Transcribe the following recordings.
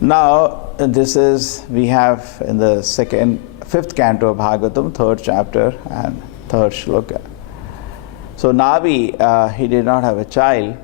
Now, we have in the fifth canto of Bhagavatam, third chapter and third shloka. So Nābhi, he did not have a child,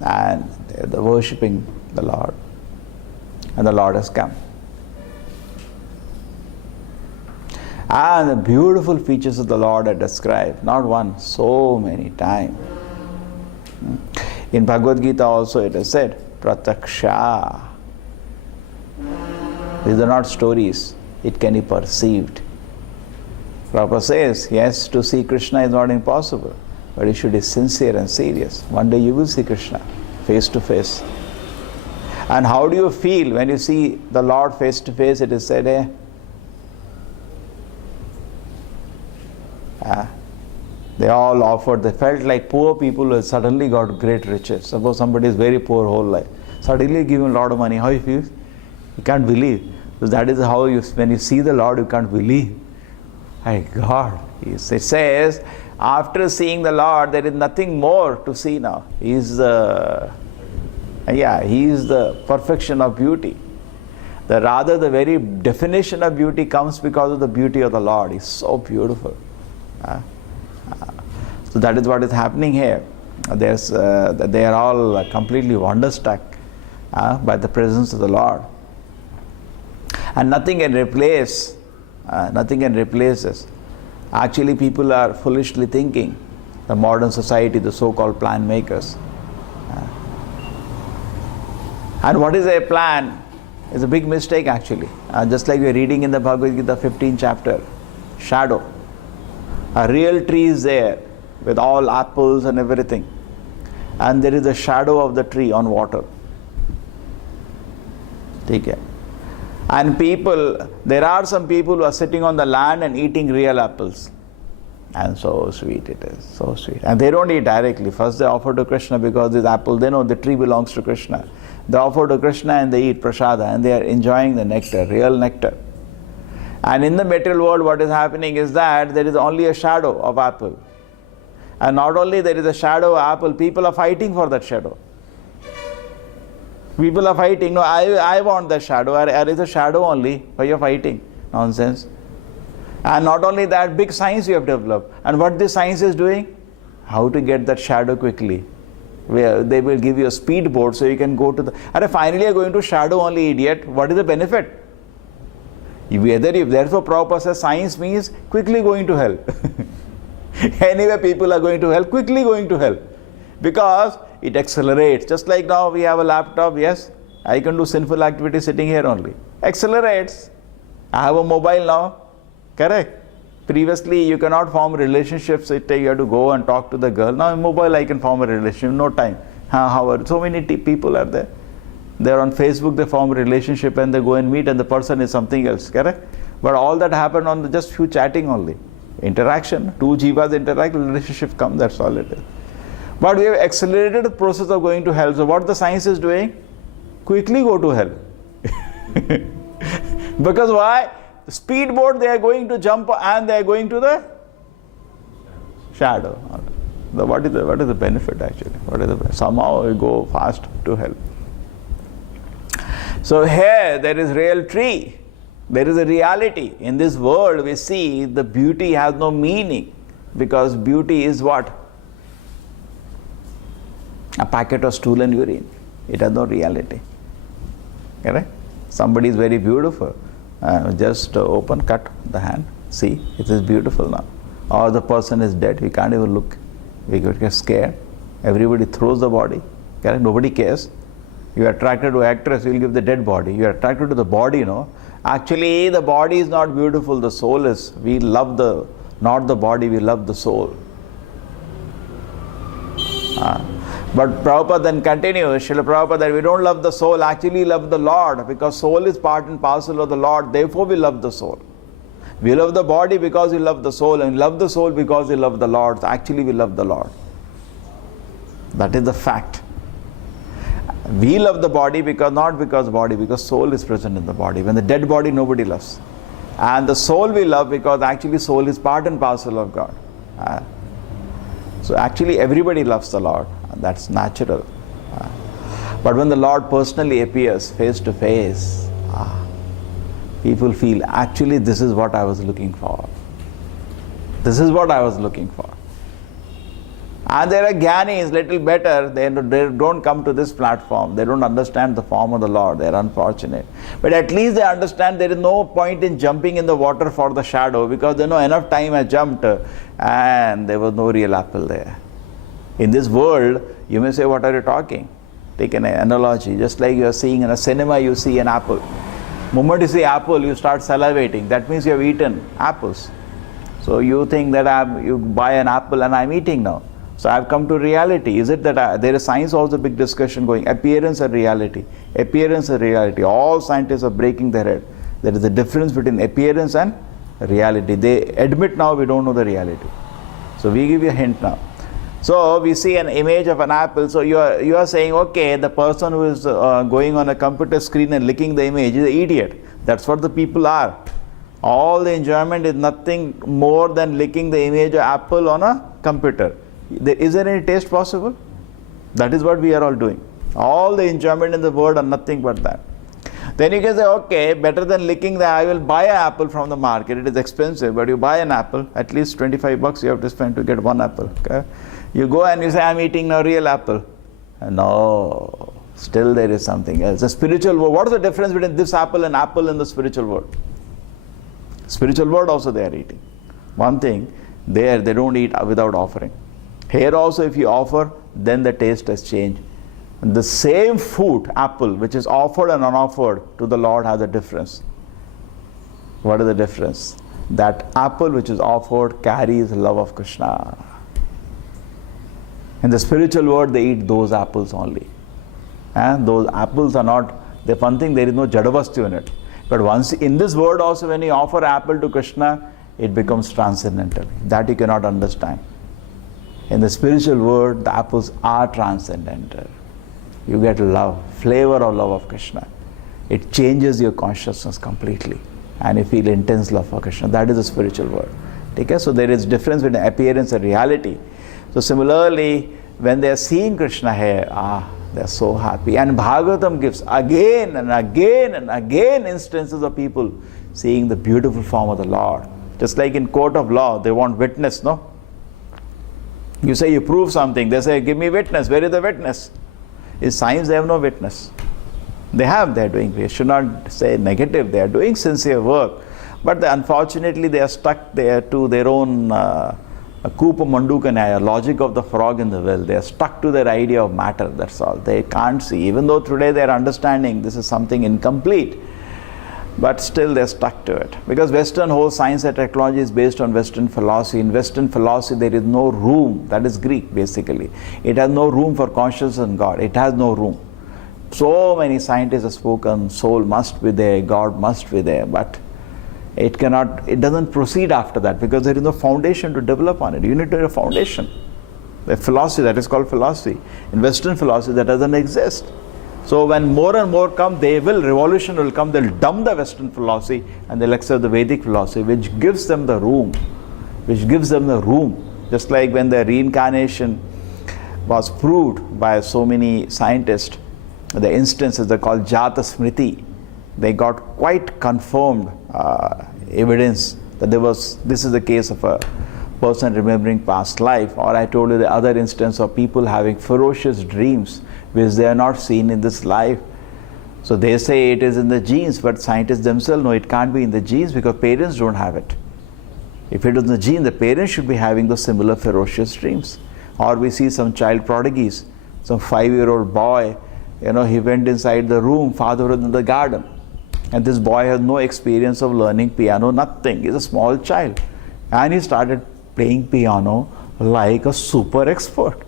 and they're worshipping the Lord, and the Lord has come. And the beautiful features of the Lord are described, not one, so many times. In Bhagavad Gita also it is said, Prataksha. These are not stories, it can be perceived. Prabhupada says, yes, to see Krishna is not impossible, but you should be sincere and serious. One day you will see Krishna face to face. And how do you feel when you see the Lord face to face? It is said, they all offered, they felt like poor people who suddenly got great riches. Suppose somebody is very poor whole life, suddenly give him a lot of money, how you feel? You can't believe. So that is how when you see the Lord, you can't believe. My God. It says, after seeing the Lord, there is nothing more to see now. He is the perfection of beauty. Rather, the very definition of beauty comes because of the beauty of the Lord. He's so beautiful. So that is what is happening here. They are all completely wonderstruck by the presence of the Lord. And nothing can replace this. Actually, people are foolishly thinking, the modern society, the so-called plan makers. And what is a plan? It's a big mistake actually. Just like we are reading in the Bhagavad Gita 15th chapter, shadow. A real tree is there with all apples and everything. And there is a shadow of the tree on water. Take it. And there are some people who are sitting on the land and eating real apples. And so sweet it is, so sweet. And they don't eat directly. First they offer to Krishna because this apple, they know the tree belongs to Krishna. They offer to Krishna and they eat prasada and they are enjoying the nectar, real nectar. And in the material world what is happening is that there is only a shadow of apple. And not only there is a shadow of apple, people are fighting for that shadow. People are fighting, no, I want the shadow, there is a shadow only, why you are fighting? Nonsense. And not only that, big science you have developed. And what this science is doing? How to get that shadow quickly. Where they will give you a speedboat so you can go to finally you are going to shadow only, idiot. What is the benefit? Therefore Prabhupada says science means quickly going to hell. Anyway, people are going to hell, quickly going to hell. Because it accelerates. Just like now we have a laptop, yes, I can do sinful activity sitting here only. Accelerates. I have a mobile now, correct? Previously you cannot form relationships, you have to go and talk to the girl. Now in mobile I can form a relationship, no time. So many people are there. They are on Facebook, they form a relationship and they go and meet and the person is something else, correct? But all that happened on just few chatting only. Interaction, two jivas interact, relationship comes, that's all it is. But we have accelerated the process of going to hell. So what the science is doing? Quickly go to hell. Because why? The speedboat, they are going to jump and they are going to the shadow. What is the benefit actually? Somehow we go fast to hell. So here there is real tree. There is a reality. In this world we see the beauty has no meaning. Because beauty is what? A packet of stool and urine. It has no reality. Correct? Somebody is very beautiful. Just open, cut the hand. See, it is beautiful now. Or the person is dead. We can't even look. We get scared. Everybody throws the body. Correct? Nobody cares. You are attracted to actress, you will give the dead body. You are attracted to the body, no? Actually, the body is not beautiful. The soul is. We love not the body, we love the soul. But Prabhupada then continues, Srila Prabhupada, that we don't love the soul, actually love the Lord, because soul is part and parcel of the Lord, therefore we love the soul. We love the body because we love the soul, and love the soul because we love the Lord. Actually we love the Lord. That is the fact. We love the body not because body, because soul is present in the body. When the dead body, nobody loves. And the soul we love because actually soul is part and parcel of God. So actually everybody loves the Lord. That's natural. But when the Lord personally appears face to face, people feel, actually this is what I was looking for. This is what I was looking for. And there are Gyanis, little better, they don't come to this platform. They don't understand the form of the Lord. They are unfortunate. But at least they understand there is no point in jumping in the water for the shadow, because they know enough time has jumped and there was no real apple there. In this world, you may say, what are you talking? Take an analogy. Just like you are seeing in a cinema, you see an apple. The moment you see apple, you start salivating. That means you have eaten apples. So you think that you buy an apple and I'm eating now. So I've come to reality. Is it that there is science also big discussion going, appearance and reality. Appearance and reality. All scientists are breaking their head. There is a difference between appearance and reality. They admit now we don't know the reality. So we give you a hint now. So we see an image of an apple. So you are saying, okay, the person who is going on a computer screen and licking the image is an idiot. That's what the people are. All the enjoyment is nothing more than licking the image of apple on a computer. Is there any taste possible? That is what we are all doing. All the enjoyment in the world are nothing but that. Then you can say, okay, better than licking that, I will buy an apple from the market. It is expensive, but you buy an apple, at least 25 bucks you have to spend to get one apple. Okay? You go and you say, I'm eating a real apple. No, still there is something else. The spiritual world, what is the difference between this apple and apple in the spiritual world? Spiritual world also they are eating. One thing, there they don't eat without offering. Here also if you offer, then the taste has changed. And the same food, apple, which is offered and unoffered to the Lord has a difference. What is the difference? That apple which is offered carries love of Krishna. In the spiritual world, they eat those apples only. And those apples are not, one thing, there is no jadavastu in it. But once in this world also, when you offer apple to Krishna, it becomes transcendental. That you cannot understand. In the spiritual world, the apples are transcendental. You get love, flavor of love of Krishna. It changes your consciousness completely. And you feel intense love for Krishna. That is the spiritual world. Okay? So there is difference between appearance and reality. So similarly, when they are seeing Krishna here, they are so happy. And Bhagavatam gives again and again and again instances of people seeing the beautiful form of the Lord. Just like in court of law, they want witness, no? You say you prove something, they say, give me witness. Where is the witness? In science, they have no witness. They are doing, we should not say negative, they are doing sincere work. But unfortunately, they are stuck there to their own Kupa Manduka Nyaya, logic of the frog in the well. They are stuck to their idea of matter, that's all. They can't see. Even though today they are understanding this is something incomplete, but still they're stuck to it. Because Western whole science and technology is based on Western philosophy. In Western philosophy, there is no room. That is Greek, basically. It has no room for consciousness and God. It has no room. So many scientists have spoken, soul must be there, God must be there, but it doesn't proceed after that because there is no foundation to develop on it. You need to have a foundation. The philosophy, that is called philosophy. In Western philosophy, that doesn't exist. So when more and more come, revolution will come, they'll dump the Western philosophy and they'll accept the Vedic philosophy, which gives them the room. Just like when the reincarnation was proved by so many scientists, the instances they called Jata Smriti, they got quite confirmed evidence that this is the case of a person remembering past life. Or I told you the other instance of people having ferocious dreams which they are not seen in this life. So they say it is in the genes, but scientists themselves know it can't be in the genes because parents don't have it. If it is in the gene, the parents should be having those similar ferocious dreams. Or we see some child prodigies, some 5-year-old boy, he went inside the room, father was in the garden. And this boy has no experience of learning piano, nothing. He's a small child. And he started playing piano like a super expert.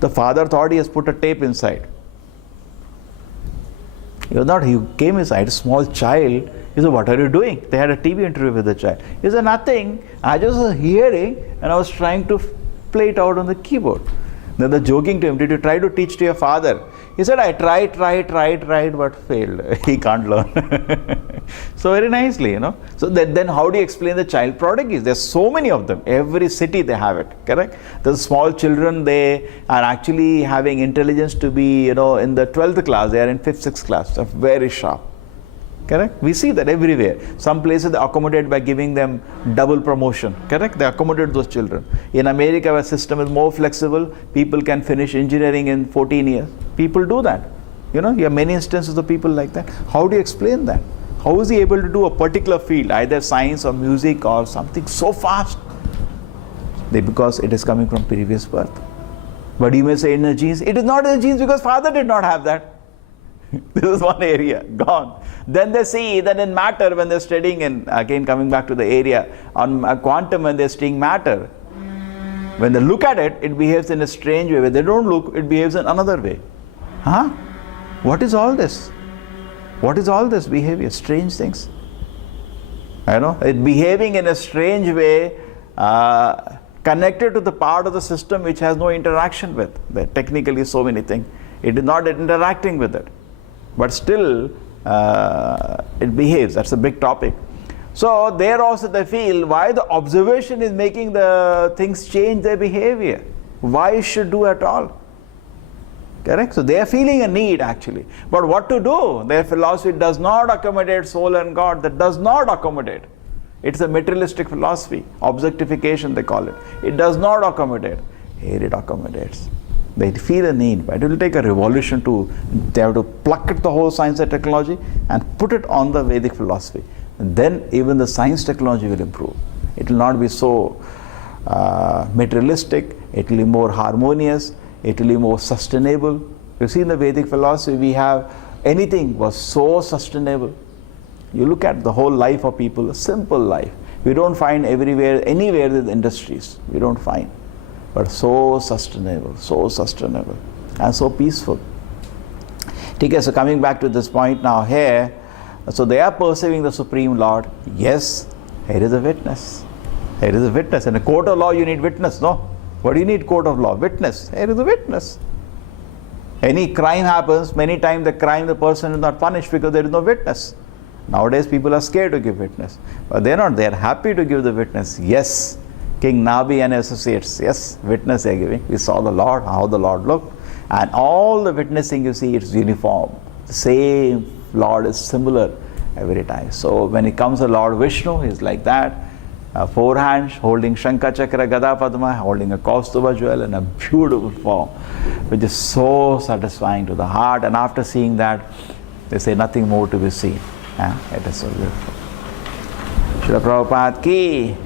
The father thought he has put a tape inside. He came inside, a small child. He said, what are you doing? They had a TV interview with the child. He said, nothing. I just was hearing and I was trying to play it out on the keyboard. Then they're joking to him, did you try to teach to your father? He said, I tried, but failed. He can't learn. So very nicely, you know. So then how do you explain the child prodigies? There's so many of them. Every city they have it, correct? The small children, they are actually having intelligence to be, you know, in the 12th class. They are in 5th, 6th class. They're very sharp. Correct? We see that everywhere. Some places they accommodate by giving them double promotion. Correct? They accommodate those children. In America, where system is more flexible, people can finish engineering in 14 years. People do that. You know, you have many instances of people like that. How do you explain that? How is he able to do a particular field, either science or music or something so fast? Because it is coming from previous birth. But you may say in the genes. It is not in the genes because father did not have that. This is one area, gone. Then they see that in matter, when they're studying, and again coming back to the area, on quantum, when they're studying matter, when they look at it, it behaves in a strange way. When they don't look, it behaves in another way. Huh? What is all this? What is all this behavior? Strange things. I know, it behaving in a strange way, connected to the part of the system which has no interaction with. There are technically so many things. It is not interacting with it. But still, it behaves. That's a big topic. So there also they feel why the observation is making the things change their behavior. Why it should do at all. Correct? So they are feeling a need actually. But what to do? Their philosophy does not accommodate soul and God. That does not accommodate. It's a materialistic philosophy. Objectification they call it. It does not accommodate. Here it accommodates. They feel a need, but it will take a revolution they have to pluck at the whole science and technology and put it on the Vedic philosophy. And then even the science technology will improve. It will not be so materialistic, it will be more harmonious, it will be more sustainable. You see in the Vedic philosophy we have anything was so sustainable. You look at the whole life of people, a simple life. We don't find anywhere with industries. We don't find. But so sustainable, and so peaceful. Okay, so coming back to this point now here, so they are perceiving the Supreme Lord. Yes, here is a witness. Here is a witness. In a court of law you need witness, no? What do you need court of law? Witness. Here is a witness. Any crime happens, many times the person is not punished because there is no witness. Nowadays people are scared to give witness. But they are not, they are happy to give the witness. Yes. King Nābhi and associates, yes, witness they are giving. We saw the Lord, how the Lord looked. And all the witnessing you see, it's uniform. The same Lord is similar every time. So when it comes to Lord Vishnu, he's like that. 4 hands, holding Shankha Chakra Gada Padma, holding a Kaustubha jewel in a beautiful form, which is so satisfying to the heart. And after seeing that, they say nothing more to be seen. It is so beautiful. Srila Prabhupada ki